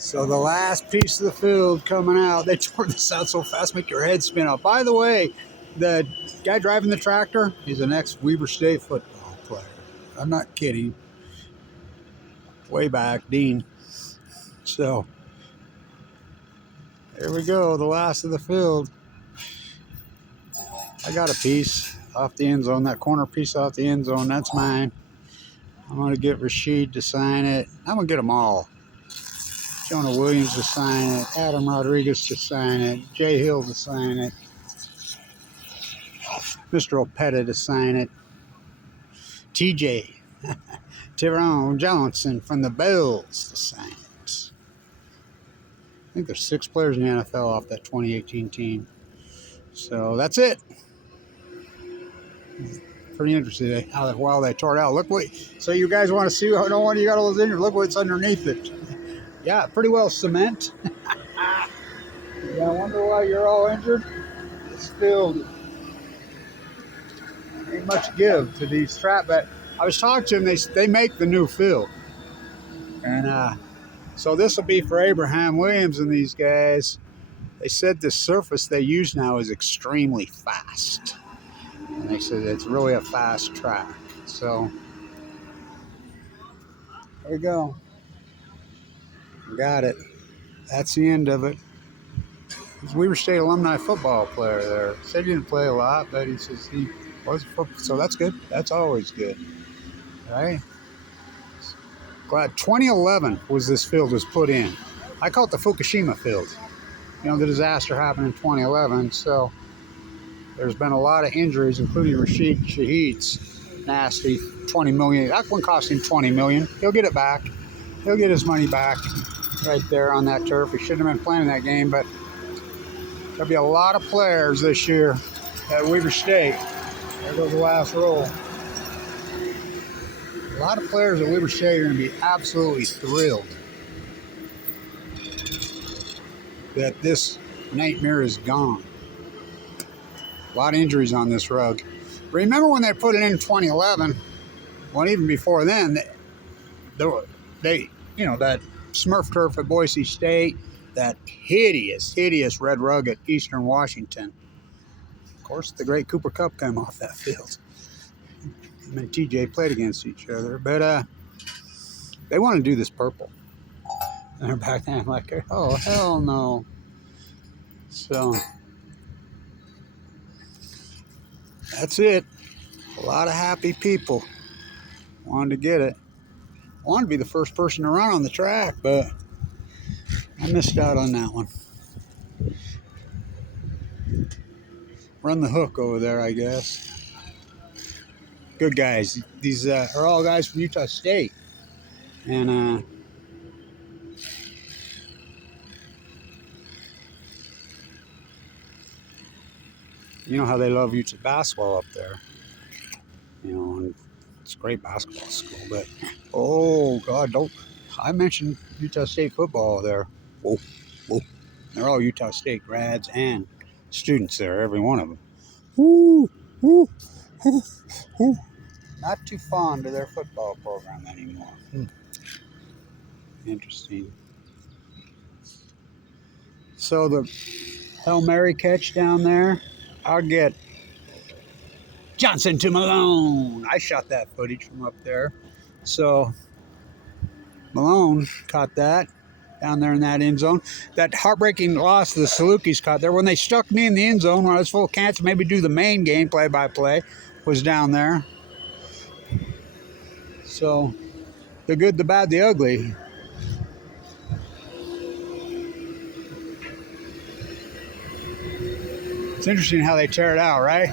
So the last piece of the field coming out, they tore this out so fast, make your head spin out. By the way, the guy driving the tractor, he's an ex-Weber State football player. I'm not kidding. Way back, Dean. So there we go, the last of the field. I got a piece off the end zone, that corner piece off the end zone, that's mine. I'm going to get Rashid to sign it. I'm going to get them all. Jonah Williams to sign it, Adam Rodriguez to sign it, Jay Hill to sign it, Mr. Opeta to sign it, TJ, Tyrone Johnson from the Bills to sign it. I think there's 6 players in the NFL off that 2018 team. So that's it. Pretty interesting how well they tore it out. Look what, so you guys want to see how no wonder you got all those injured. Look what's underneath it. Yeah, pretty well cement. Yeah, I wonder why you're all injured. This field ain't much give to these trap, but I was talking to them, they make the new field. And so this will be for Abraham Williams and these guys. They said the surface they use now is extremely fast. And they said it's really a fast track. So there you go. Got it. That's the end of it. He's a Weber State alumni football player there. Said he didn't play a lot, but he says he was a football. So that's good. That's always good. Right? Glad 2011 was this field was put in. I call it the Fukushima field. You know, the disaster happened in 2011. So there's been a lot of injuries, including Rashid Shaheed's nasty 20 million. That one cost him 20 million. He'll get it back. He'll get his money back right there on that turf. He shouldn't have been playing that game, but there'll be a lot of players this year at Weber State. There goes the last roll. A lot of players at Weber State are going to be absolutely thrilled that this nightmare is gone. A lot of injuries on this rug. Remember when they put it in 2011? Well, even before then, they you know, that Smurf turf at Boise State, that hideous red rug at Eastern Washington. Of course, the great Cooper Kupp came off that field. Him and TJ played against each other, but they want to do this purple. And they're back then like, oh, hell no. So that's it. A lot of happy people wanted to get it. Wanted to be the first person to run on the track, but I missed out on that one. Run the hook over there, I guess. Good guys. These are all guys from Utah State. And you know how they love Utah basketball up there. You know, and it's a great basketball school, but oh God, don't I mentioned Utah State football there. Whoa, whoa. They're all Utah State grads and students there, every one of them. Woo, woo, woo, woo. Not too fond of their football program anymore. Interesting. So the Hail Mary catch down there, I'll get Johnson to Malone. I shot that footage from up there. So Malone caught that down there in that end zone. That heartbreaking loss the Salukis caught there. When they stuck me in the end zone when I was full of cancer, maybe do the main game play-by-play, was down there. So the good, the bad, the ugly. It's interesting how they tear it out, right?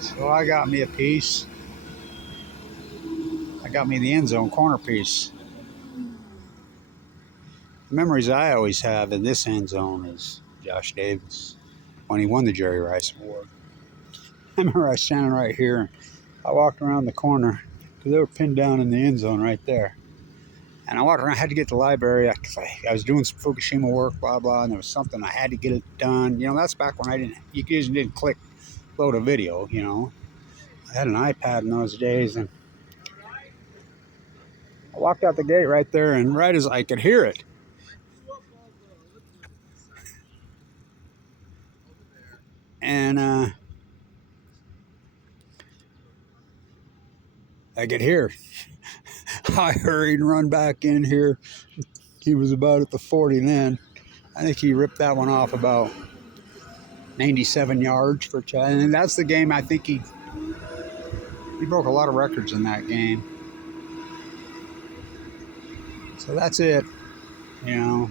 So I got me a piece. I got me the end zone corner piece. The memories I always have in this end zone is Josh Davis when he won the Jerry Rice Award. I remember I was standing right here. I walked around the corner because they were pinned down in the end zone right there. And I walked around, I had to get to the library. I was doing some Fukushima work, blah, blah, and there was something I had to get it done. You know, that's back when you usually didn't click load a video, you know. I had an iPad in those days, and I walked out the gate right there, and right as I could hear it, and I could hear. I hurried and run back in here. He was about at the 40 then. I think he ripped that one off about 97 yards for a touch. And that's the game I think he broke a lot of records in that game. So that's it. You know,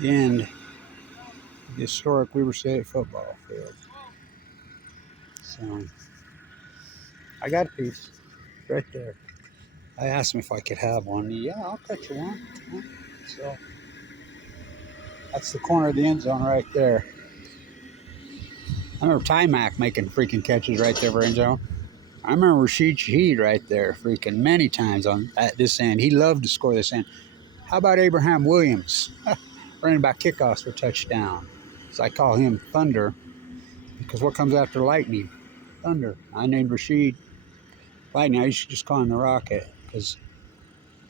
the end. The historic Weber State football field. So I got a piece right there. I asked him if I could have one. Yeah, I'll cut you one. So that's the corner of the end zone right there. I remember Ty-Mac making freaking catches right there for end zone. I remember Rashid Shaheed right there freaking many times on at this end. He loved to score this end. How about Abraham Williams? Running back kickoffs for touchdown. So I call him Thunder because what comes after lightning? Thunder. I named Rashid Lightning. I used to just call him the Rocket because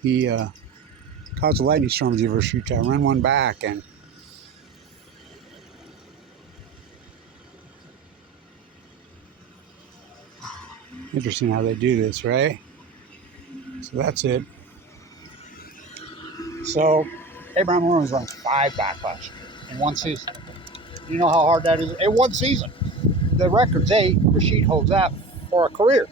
he caused a lightning storm with the Rashid. I ran one back and interesting how they do this, right? So that's it. So Abraham Williams runs 5 back last year in one season. You know how hard that is? In one season. The record's 8. Rashid holds that for a career.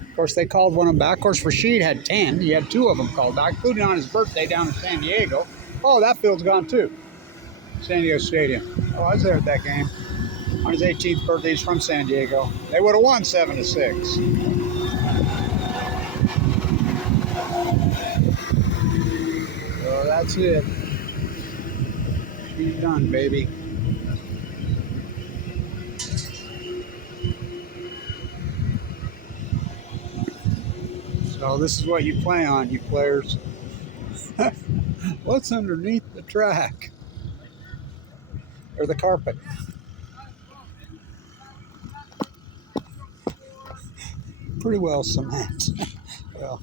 Of course, they called one of them back. Of course, Rashid had 10. He had 2 of them called back, including on his birthday down in San Diego. Oh, that field's gone too. San Diego Stadium. Oh, I was there at that game. On his 18th birthday, he's from San Diego. They would have won 7-6. So that's it. She's done, baby. So this is what you play on, you players. What's underneath the track? Or the carpet? Pretty well cement. Well,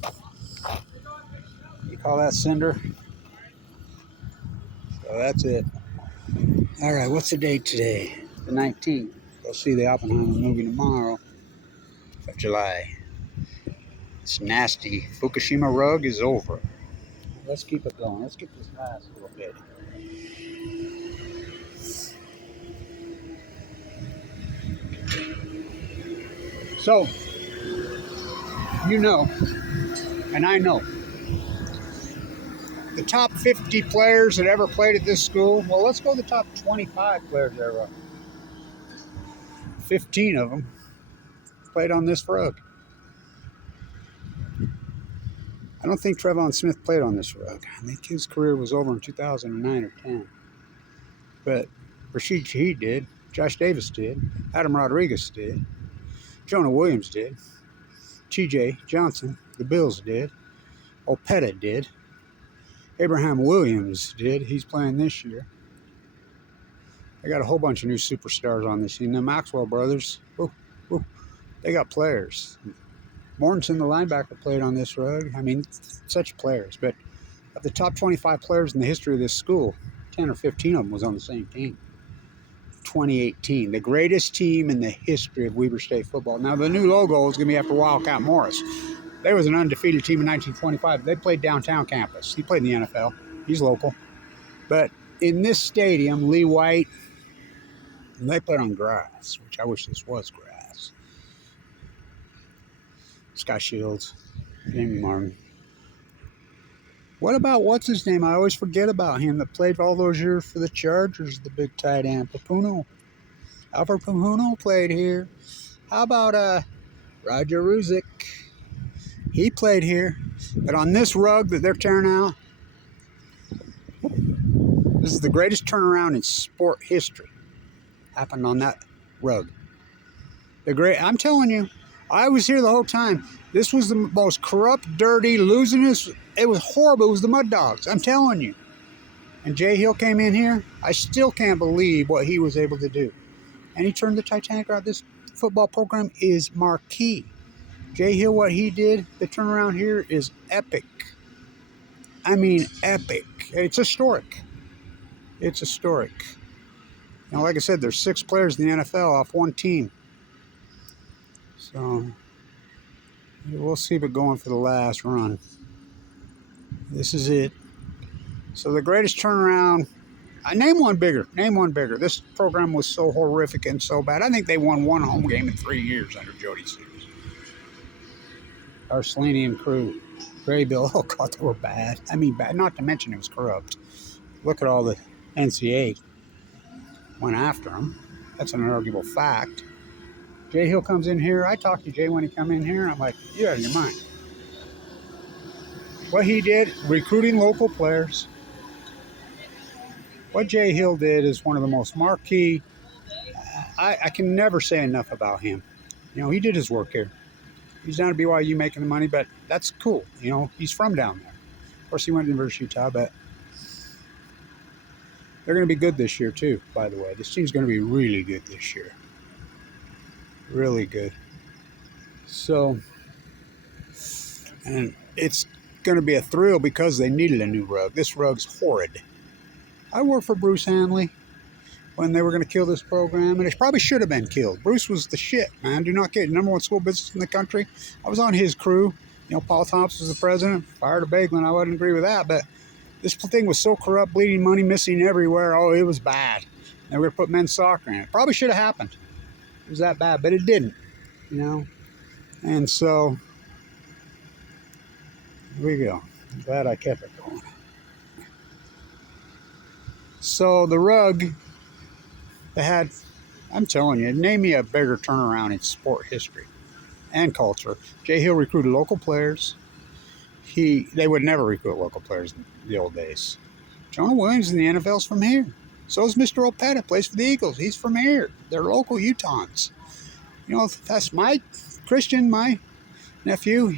you call that cinder? So that's it. All right, what's the date today? The 19th. Go see the Oppenheimer movie tomorrow of July. It's nasty. Fukushima rug is over. Let's keep it going. Let's get this last little bit. So, you know, and I know, the top 50 players that ever played at this school, well, let's go to the top 25 players that ever. 15 of them played on this rug. I don't think Trevon Smith played on this rug. I think his career was over in 2009 or 10. But Rashid Shaheed did. Josh Davis did. Adam Rodriguez did. Jonah Williams did. T.J. Johnson, the Bills did. Opeta did. Abraham Williams did. He's playing this year. They got a whole bunch of new superstars on this team. The Maxwell brothers, they got players. Mortensen, the linebacker, played on this rug. I mean, such players. But of the top 25 players in the history of this school, 10 or 15 of them was on the same team. 2018, the greatest team in the history of Weber State football. Now, the new logo is going to be after Wildcat Morris. They was an undefeated team in 1925. They played downtown campus. He played in the NFL. He's local. But in this stadium, Lee White, they played on grass, which I wish this was grass. Scott Shields, Jamie Martin. What about, what's his name? I always forget about him that played all those years for the Chargers, the big tight end. Papuno. Alfred Papuno played here. How about Roger Ruzick? He played here. But on this rug that they're tearing out, this is the greatest turnaround in sport history. Happened on that rug. I'm telling you, I was here the whole time. This was the most corrupt, dirty, losingest. It was horrible. It was the Mud Dogs. I'm telling you. And Jay Hill came in here. I still can't believe what he was able to do. And he turned the Titanic around. This football program is marquee. Jay Hill, what he did, the turnaround here is epic. I mean, epic. It's historic. It's historic. Now, like I said, there's 6 players in the NFL off one team. So we'll see it going for the last run. This is it. So the greatest turnaround. Name one bigger. Name one bigger. This program was so horrific and so bad. I think they won 1 home game in 3 years under Jody Sears. Our Selenium crew. Graybill. Oh, God, they were bad. I mean, bad. Not to mention it was corrupt. Look at all the NCAA went after him. That's an unarguable fact. Jay Hill comes in here. I talked to Jay when he come in here. I'm like, you're out of your mind. What he did, recruiting local players. What Jay Hill did is one of the most marquee. I can never say enough about him. You know, he did his work here. He's down at BYU making the money, but that's cool. You know, he's from down there. Of course, he went to University of Utah, but they're going to be good this year, too, by the way. This team's going to be really good this year. Really good. So, and it's going to be a thrill because they needed a new rug. This rug's horrid. I worked for Bruce Hanley when they were going to kill this program, and it probably should have been killed. Bruce was the shit, man. Do not kid. #1 school business in the country. I was on his crew. You know, Paul Thompson was the president. Fired a Bagelin. I wouldn't agree with that, but this thing was so corrupt, bleeding money, missing everywhere. Oh, it was bad. They were going to put men's soccer in it. Probably should have happened. It was that bad, but it didn't, you know. And so, here we go. I'm glad I kept it going. So the rug, they had, I'm telling you, name me a bigger turnaround in sport history and culture. Jay Hill recruited local players. They would never recruit local players in the old days. Jonah Williams in the NFL's from here. So is Mr. Opeta, plays for the Eagles. He's from here. They're local Utahns. You know, that's Christian, my nephew,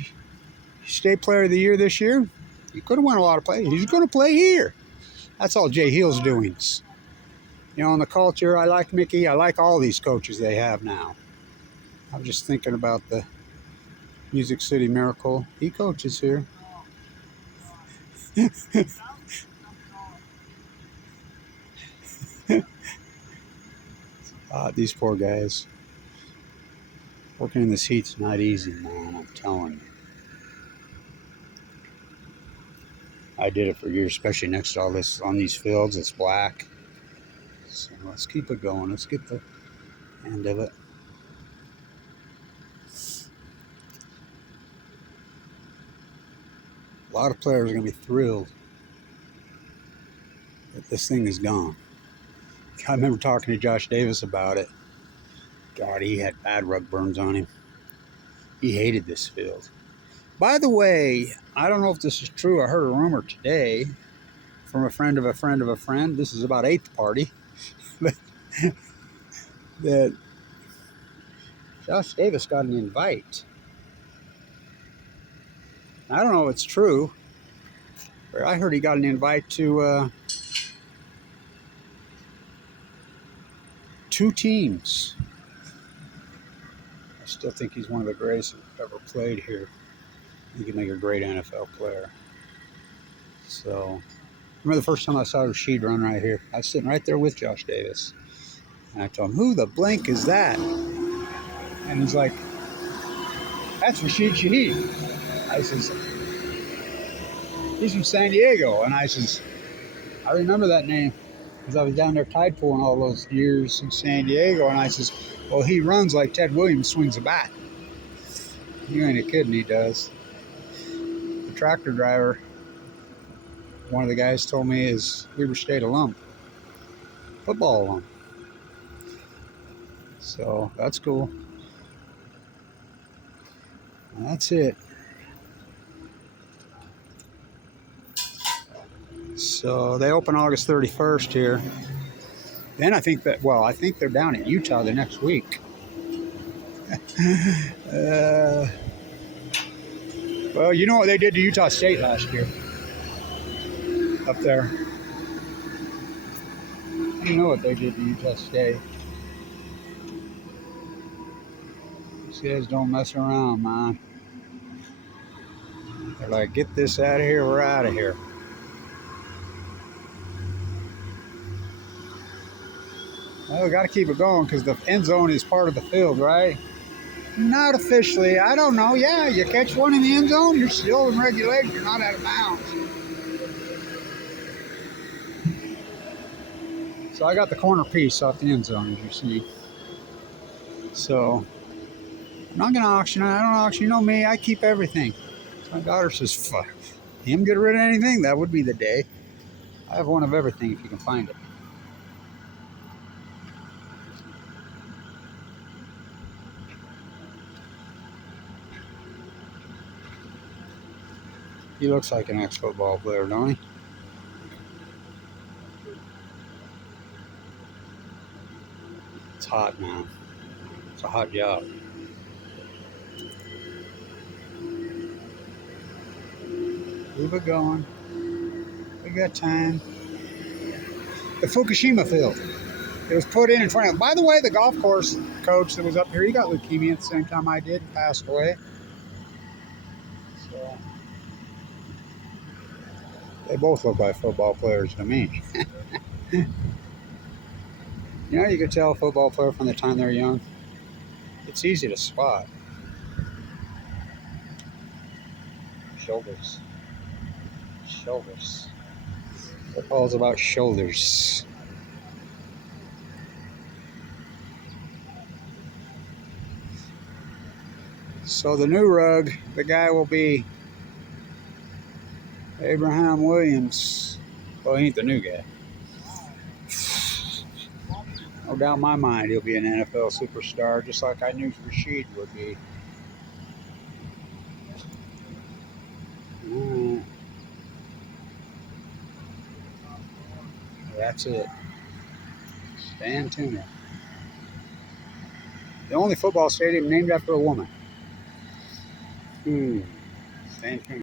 state player of the year this year. He could have won a lot of plays. He's going to play here. That's all Jay Hill's doings. You know, in the culture, I like Mickey. I like all these coaches they have now. I'm just thinking about the Music City Miracle. He coaches here. These poor guys. Working in this heat's not easy, man. I'm telling you. I did it for years, especially next to all this on these fields. It's black. So let's keep it going. Let's get the end of it. A lot of players are going to be thrilled that this thing is gone. I remember talking to Josh Davis about it. God, he had bad rug burns on him. He hated this field. By the way, I don't know if this is true. I heard a rumor today from a friend of a friend of a friend. This is about 8th party. that Josh Davis got an invite. I don't know if it's true, but I heard he got an invite to 2 teams. I still think he's one of the greatest who ever played here. He could make a great NFL player. So, remember the first time I saw Rashid run right here? I was sitting right there with Josh Davis. And I told him, who the blank is that? And he's like, that's Rashid Shaheed. I says, he's from San Diego. And I says, I remember that name because I was down there tide pooling all those years in San Diego. And I says, well, he runs like Ted Williams swings a bat. You ain't a kid, and he does. The tractor driver, one of the guys told me, is Weber State alum, football alum. So that's cool. And that's it. So they open August 31st here. Then I think they're down in Utah the next week. Well, you know what they did to Utah State last year? Up there. You know what they did to Utah State. These guys don't mess around, man. They're like, get this out of here, we're out of here. Well, we got to keep it going because the end zone is part of the field, right? Not officially. I don't know. Yeah, you catch one in the end zone, you're still in regulation. You're not out of bounds. So I got the corner piece off the end zone, as you see. So I'm not going to auction it. I don't auction. You know me, I keep everything. So my daughter says, fuck, him get rid of anything? That would be the day. I have one of everything if you can find it. He looks like an ex-football player, don't he? It's hot now. It's a hot job. Keep it going. We got time. The Fukushima field. It was put in front of. By the way, the golf course coach that was up here, he got leukemia at the same time I did and passed away. So they both look like football players to me. You know, you can tell a football player from the time they're young. It's easy to spot. Shoulders. Shoulders. Football's about shoulders. So the new rug, the guy will be Abraham Williams. Well, he ain't the new guy. No doubt in my mind he'll be an NFL superstar, just like I knew Rashid would be. That's it. Stan Tuner. The only football stadium named after a woman. Stan Tuner.